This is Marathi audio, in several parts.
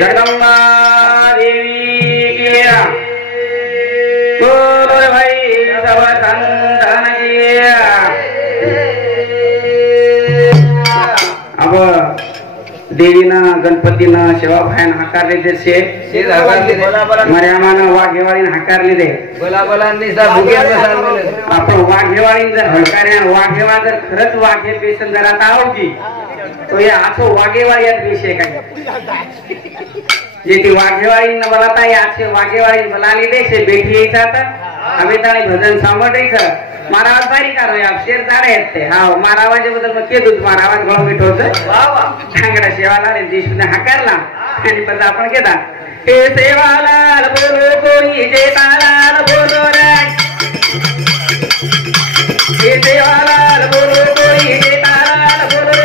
जगदम्बा देवी की बोल भाई सब संतान की। अब देवीनं गणपतीनं शिवाभाईनं हाकारले तसे मर्यामानं वाघेवाळीनं हाकारले दे आपण वाघेवाळीनं जर हलकाऱ्या वाघेवा जर खरंच वाघे पेशन जर आता आवडी तो हे आखो वाघेवाळीत विषय काय जे ती वाघेवाळीनं बोलता याचे वाघेवाळीनं बोलाली देशे बेठी यायचा आता आम्ही ताणी भजन सांभाळायचं मारा आवाज बारीक करो या शेर जाडे आहेत ते हा मारा आवाजाबद्दल मग के दूध मारा आवाज गळून मिठवतं चांगला सेवाला रे देशने हाकारला आणि पण आपण केला हे सेवाला बोलो कोणी जे तालाल बोलो रे हे सेवाला बोलो कोणी जे तालाल बोलो रे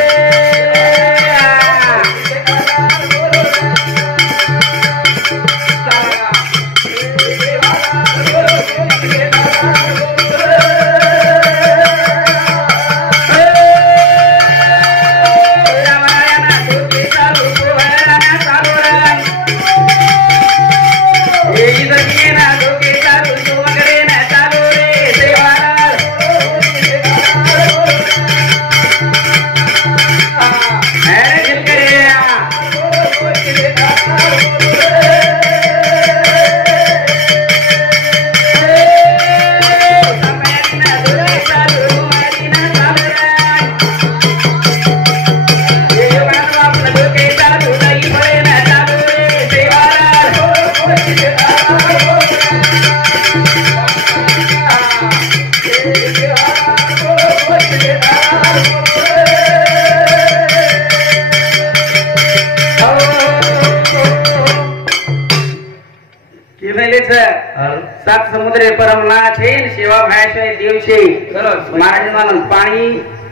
सात समुद्रे परमनाथ है सेवा भाषा देव छे महाराज मानन पानी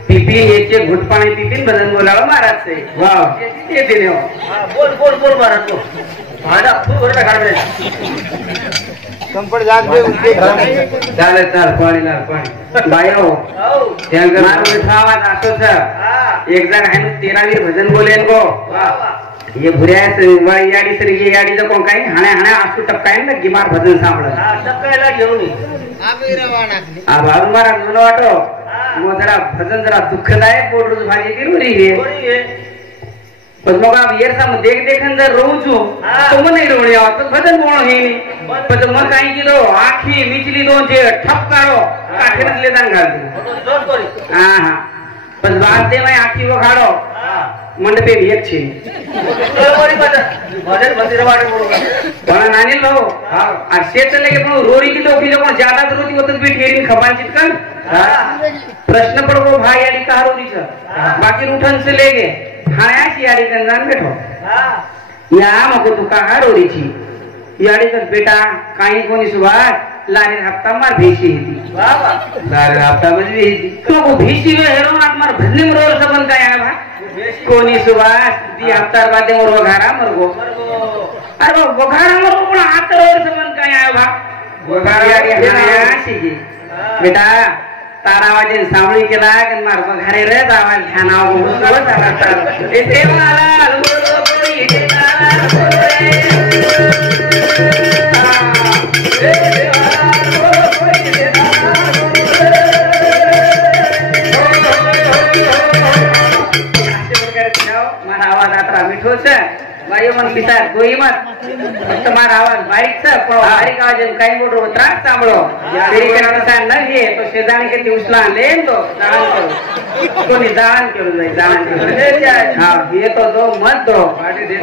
पिपिन एक एक घुट पानी पिपिन भजन बोलावा महाराज से वाह ये दिन हो बोल बोल बोल महाराज को भाड़ा फुल भरला काढले संपड जाग दे उसके चाले चाल पाणी ला पाणी बायो त्यांचा मार उठावा असो छ एक जण आहे 13 वीर भजन बोलेन को वाह ये भुऱ्यास याडी सरी याडी जो कोण काही हाणे हाणे आसू टपकाय ना गिमार भजन सांभळ हा टपकायला घेऊन आबे रवाना आ भाऊ मारा मन वाटो मो जरा भजन जरा दुःखदायक बोलरूज भाजी दिरुरी हे पण मग आप येरसा म देख देखन जर रहू छु तो मने रोणी आवत भजन कोण हे नी पण मग काही की दो आखी मिचली दोन जे ठपकारो काठेतले दान घाल दोन कोरी हां हां पण बात दे मै आखी वखाडो मंडपे एक छे भजन मंदिर वाडे बोलूगा पण नानील भाऊ हां आ शेत लेके पण रोरी की दोखी जो पण ज्यादा जरूरत होत भी ठेरीन खपांचित कर प्रश्न पडको भाई याडी का रोरी छ बाकी उठन से लेगे हायाची याडी गंजान बैठो हां या मको तू का रोरी छी याडी कर बेटा काही कोणी सुभाष लारे हफ्ता मार भेसी थी वाह वाह लारे हफ्ता में भी तो वो भेसी में हेरो नाथ मार भजन में रोल सबन का है भा कोणी सुभाष दी हफ्ता बाद मोर वघारा मरगो अरे वो वघारा मरगो पण हात रोल सबन का है भा वघारा याडी हाया सीजी बेटा तारा वाजन सांभळी केला गन मार वघारे रे आवाज ध्यानाव बोलतो तारा ए देवाला बोलो कोणी देवाला बोलो रे मिठो छ वायु मन पिता गोई मत तुम्हारा आवाज बारीक छ पण बारीक आवाज काही मोठो त्रास सांभळो तेरी के पिता न हे तो शेजाणी के उचला लेन दो दान करो कोणी दान करू जाय दान करू हां ये तो दो मत दो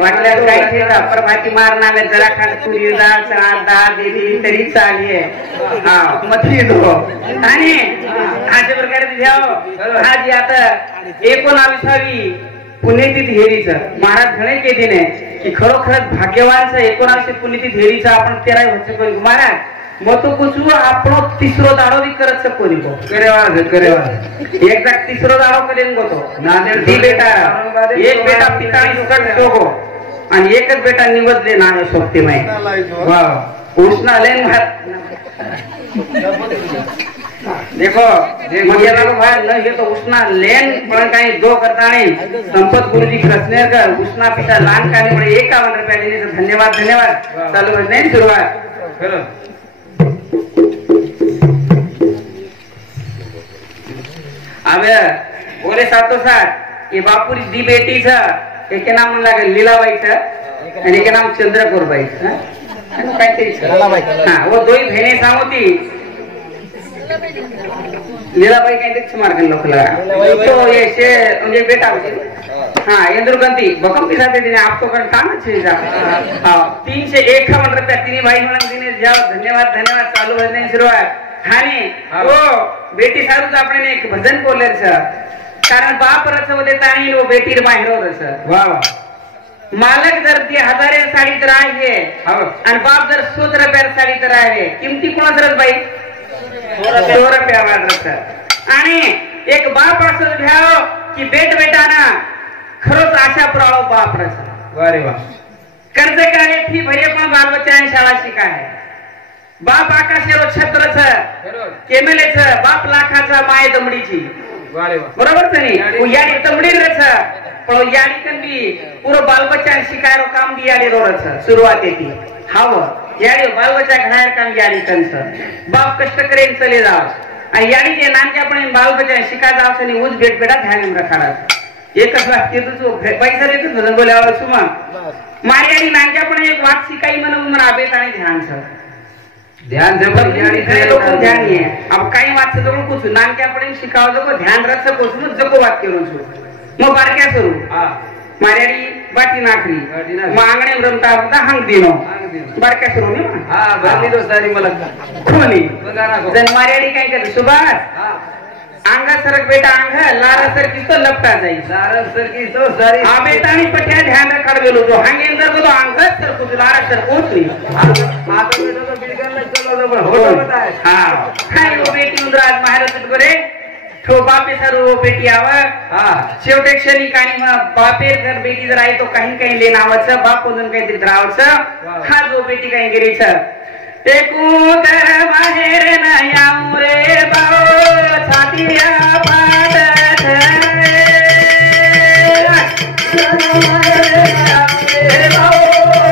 वाटले काही ठेका प्रभाती मारना में जरा खान सूर्य दाल चढ़ा देवी तरी चालिए हां मथी दो आणि अशा प्रकारे द्याव आज आता 19वी पुण्यतिथी हेरीच महाराज घणे के दिने की खरोखर भाग्यवान छ 19 पुण्यतिथी हेरीच आपण 13 वर्ष कोण महाराज मतो कुछ आपणो तिसरो दाडो भी करत छ कोणी को करेवा एकदा तिसरो दाडो करेन गोतो नानेर दी बेटा एक बेटा पिता सुकट सोगो आणि एकच बेटा निवडले नाने सोबती मै वाह उष्णा लेन भात देखो मुझे लगा भाई न ये तो उष्णा लेन पण काही दो करता नहीं संपत गुरुजी कृष्णेर का उष्णा पिता लान का नहीं 51 रुपया देने से धन्यवाद धन्यवाद चालू करने शुरुआत चलो अब बोले सातो साथ ये बापूरी दी बेटी था एक नाम म्हणला लीलाबाई था आणि एक नाम चंद्रकौरबाई था हाँ वो दो ही बहने सामोती लीलाबाई काही मार्ग लोक लगा तो ये से म्हणजे बेटा हाँ इंद्रकांती भकम के साथ दिने आप तो कर काम अच्छे जा हाँ 3 से 51 रुपया तीन भाई म्हणून दिने जाओ धन्यवाद धन्यवाद चालू भजन सुरुवात हानी वो बेटी सारू तो आपण एक भजन बोलले छ कारण बाप रस होते ताणी वो बेटी बाहेर रस वाह वाह मालक जर ती 1000 साडी तर आहे आणि बाप जर 100 रुपया साडी तर आहे किमती कोणाच रस बाई 100 रुपया वाढत आणि एक बाप असं घ्याव की बेटाना खरंच आशा पुराव बाप रस अरे वा कर्ज काढे फी भरे पण बाल बच्चा शाळा शिकाय बाप आकाशावर छत्रच केमेलेच बाप लाखाचा माय दमडीची बरोबर नाही याडी तमडी रच पण याडी कंदी पुरो बाल बच्चा शिकायरो काम दी याडी रोरच सुरुवात येती हाव याडी बाल बच्चा घायर काम याडी कंस बाप कष्ट करेन चले जाव आणि याडी जे नानक्यापणे बाल बच्चा शिका जाव आणि उज भेट बेटा ध्यान रखाडा एकच वाक्य तुझो पैसा देतो भजन बोलावर सुमा मार्याडी नानक्यापणे एक वाक शिकाई म्हणून मला आबेत आणि ध्यान छ ध्यान जबर ध्यान है अब काही वाच जरूर कुछ नानक्यापणे शिकाव जको ध्यान रख सको जको वाक्य रोजो मग बारक्या सुरू मार्याडी बाटी नाखरी मांगणे रमता होता हंग दिनो बारक्या सुरू ने हां बरली तो सारी मला कोणी जन मार्याडी काय करते सुभाष आंगा सरक बेटा आंगा लारा सर किस्तो लपटा जाई लारा सर किस्तो सारी आबेतानी पठ्या ध्यान रखड गेलो तो हांगे अंदर तो आंगा सर कुछ लारा सर कुछ नहीं हां तो बेटा तो बिलगन लग चलो तो हो बता हां काय वो बेटी उंदराज महाराज करे तो बापे सर वो बेटी आवा हां शेवटे क्षणी काही बापे घर बेटी जर आई तो काही लेन आवच बाप कोण काही द्रावच हा जो बेटी काही गिरीच एकू कर बाहेर न याऊ रे बाओ छातिया पाडत रे बाओ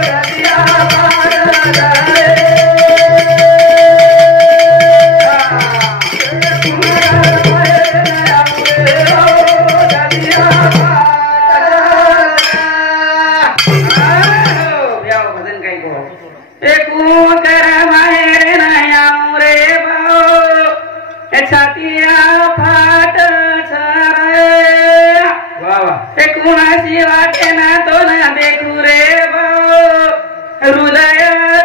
छातिया पाडत छातिया फाट कुणाची वाटे ना तो ना देखू रे हृदय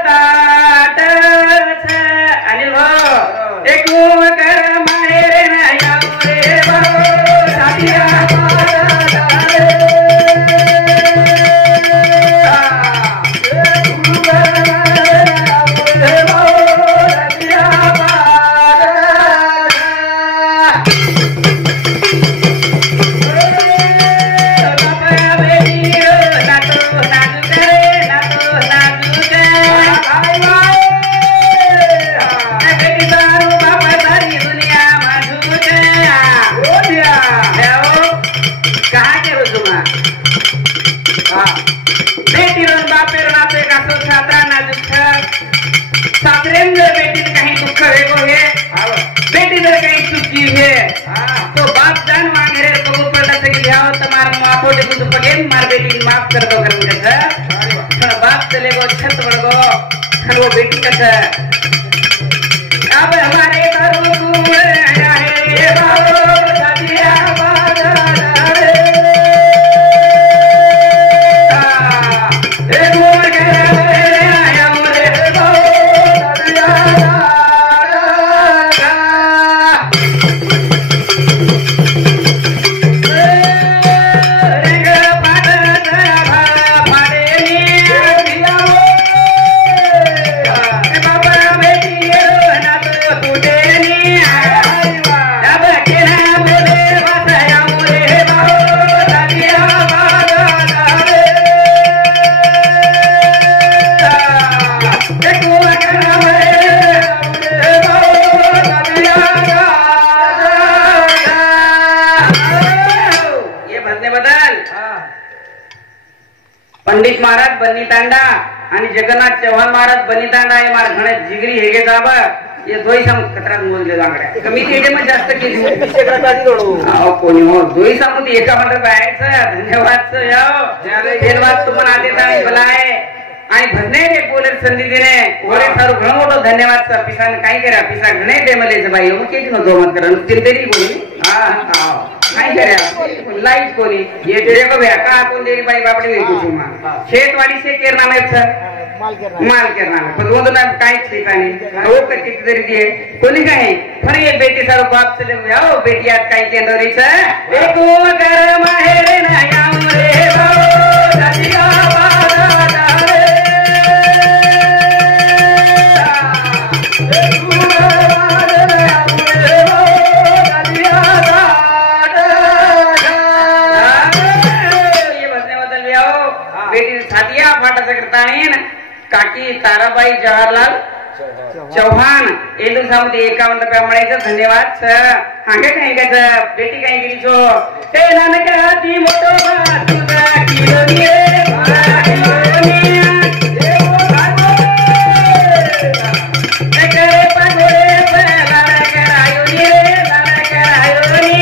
ताट अनिल भाऊ एकू कर माहेर ना याऊ रे छातिया माफ कर दो बाप चले गो छत बढ़ गो वो बेटी कथा अब हमारे घरों को आया है बाबू छतिया बाबा पंडित महाराज बनीतांडा आणि जगन्नाथ चव्हाण महाराज बनीतांडा हे मार घणे जिगरी हेगे जाब ये दोई सम कतरात मोजले जांगड्या कमी केले मग जास्त केली अहो कोणी हो दोई सम एका मंडळ बायचं धन्यवाद धन्यवाद तुम्हाला आदेश आणि भलाय आणि भजने रे बोले संधी दिने ओरे थारो घणो मोठो धन्यवाद सर पिसान काय करा पिसा घणे दे मले बाई हो केच न जो मत करन तिरतेरी कोणी हां काय करा लाईट कोणी ये देखो भैया का कोण देरी बाई बापडी होई कुसुमा शेतवाडी से केर नामे सर माल करना पण दोन ना काय ठिकाणी हो किती तरी दे कोणी काय पण ये बेटी सारो बाप चले आओ बेटी आज काय केंदरीच एक ओकर माहेर ना याम रे बाबा दादिया काकी ताराबाई जवाहरलाल चौहान एंदू सामते 51 रुपया म्हणायचं धन्यवाद सर हांगे काय काय बेटी काय गेली जो ते नानक हाती मोठो बा तुझा किलोनी रे भागोनी देव भागो एकरे पागोरे पला करायोनी रे लाला करायोनी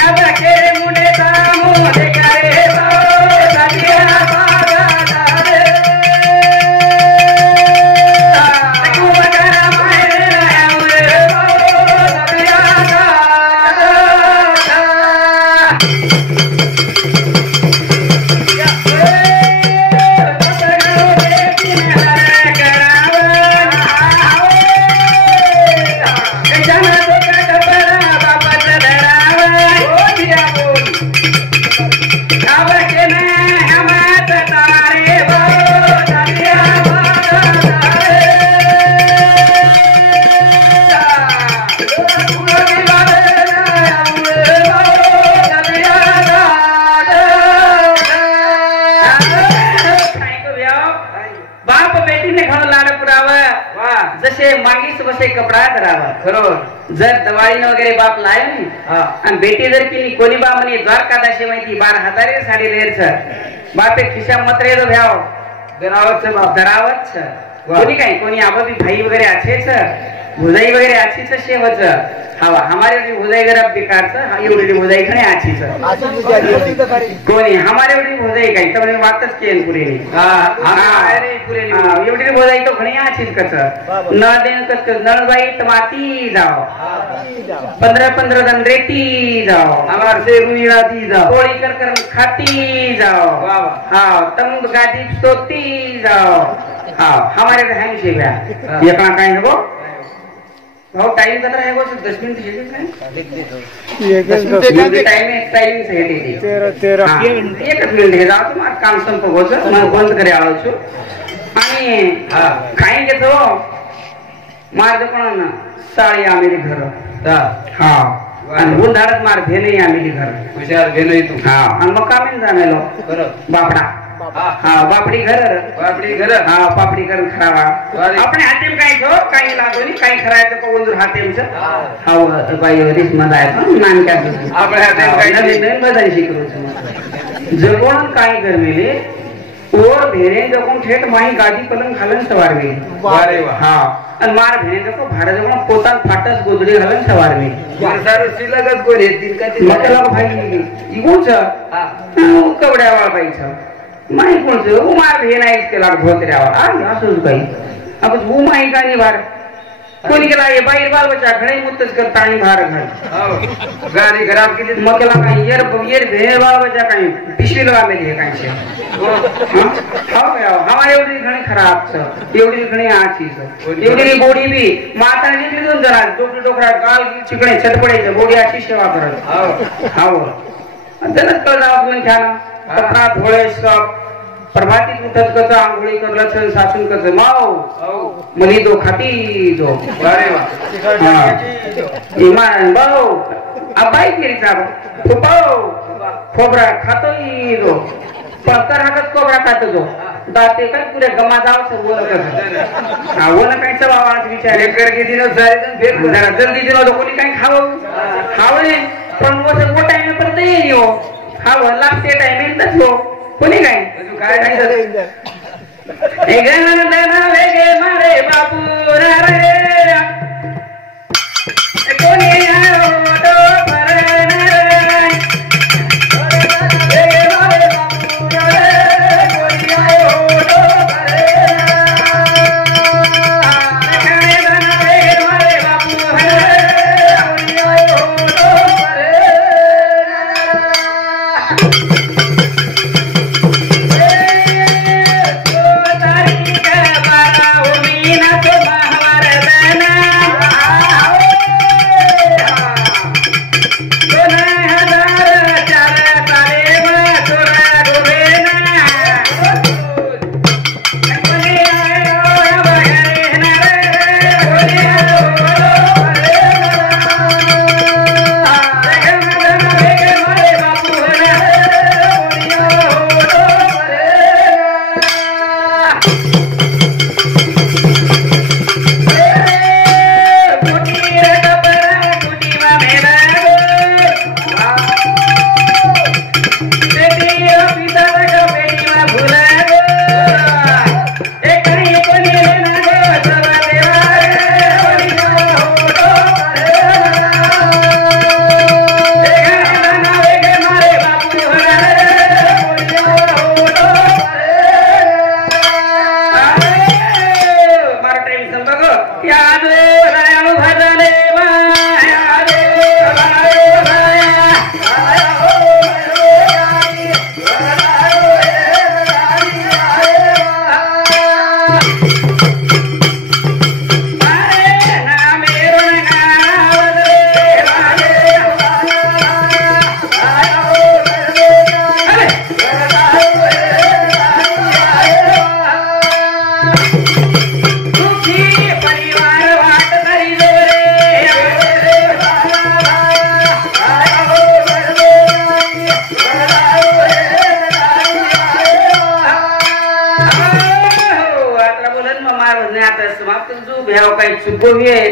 नाबा के मुंडे सामो दे करे कपडा करावा खरोबर जर दवाळी वगैरे बाप लाय नाही आणि बेटी जर की कोणी बा म्हणे द्वारकादाशी माहिती 12,000 साडी लेर सर बापे खिशा मत्रे दो भ्याव दरावत बाप दरावत कोणी काय कोणी आबाबी भाई वगैरे आहे सर भुजाई वगैरे आछी से शेवच हवा हमारे भी भुजाई गरब बेकार से हा एवढी भुजाई खणे आछी से कोणी हमारे एवढी भुजाई काय तर वाटच केन पुरे अरे पुरे एवढी भुजाई तो खणे आछी कस न देन कस नळबाई टमाटी जाओ 15 दिन रेती जाओ हमार से रुई राती जाओ कोड़ी कर खाती जाओ हां तंग गादी सोती जाओ हां हमारे रहन से भया ये कहां काय हो वो टाइम कितना है वो 10 मिनट है ये टाइम से दे 13 एक मिनिट हे जाऊ तुम्हाला काम संपवच मैं बंद करे आलो छु आणि काही घेतो मार पण साळी आमेली घर हां आणि उंधारत मार भेने आमेली घर हुशार भेने तू हां आणि मकामेन जामेलो बापडा हां बापडी घर हां पापडी कर खरावा अपने हातेम काय छो काही लागोनी काही खरायचं को उंदर हातेमच हाव बाई रिस मदाय पण मान का आपले हातेम काही नवीन मदाय शिकरो जगोण काय करमेले और भेने जगोण थेट माही गादी पलंग खालन सवारवे अरे वाह हां आणि मार भेने जको भारे जगोण पोतान फाटस गोदडी घालन सवारवे मारदार सिलगत को रेतील का ते मतलब भाई इगोच हां कवड्या वाळ बाईचा माही कोण से वो मार भेना इसके लाग भोतऱ्यावा आ असं काही अब वो माही का नाही भार कोणी केला ये बाहेर बाल बच्चा घणे मुत्तच करता आणि भार घर गाडी खराब केली मग केला काय येर भेने बाल बच्चा काही पिशवी लगा मेली है काही हां हमारे एवढी घणी खराब छ एवढी घणी आची छ एवढी बोडी भी माता निकली दोन जरा डोकरा गाल चिकणे छटपडे बोडी आची सेवा करत हां जनच कळ जाव तुम्ही ध्यान कपड़ा धोळे सब प्रभाती उठत कस आंघोळी करला छन सासून कस माव मली दो खाती दो अरे वाह इमान बाओ अबाई केली साब तो पाओ खोबरा खातोई दो पत्तर हाकत खोबरा खातो दो दाते काय पुरे गमा जाव सब बोल कर हा वो ना काय सब आवाज विचार एक करके दिनो सारे दिन फिर जल्दी दिनो तो कोणी काय खाव खावले पण वो से वो टाइम पर दे हो हा वल्ला ते टायमिंग तसो कोणी काय काय नाही हे गणना वेगे मारे बापू रे कोणी आयो तो परनाय वेगे मारे बापू रे कोणी आयो तो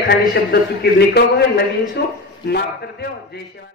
एखादी शब्द चुकीर निकळ नवीन सु माफ कर देव जय शिवा.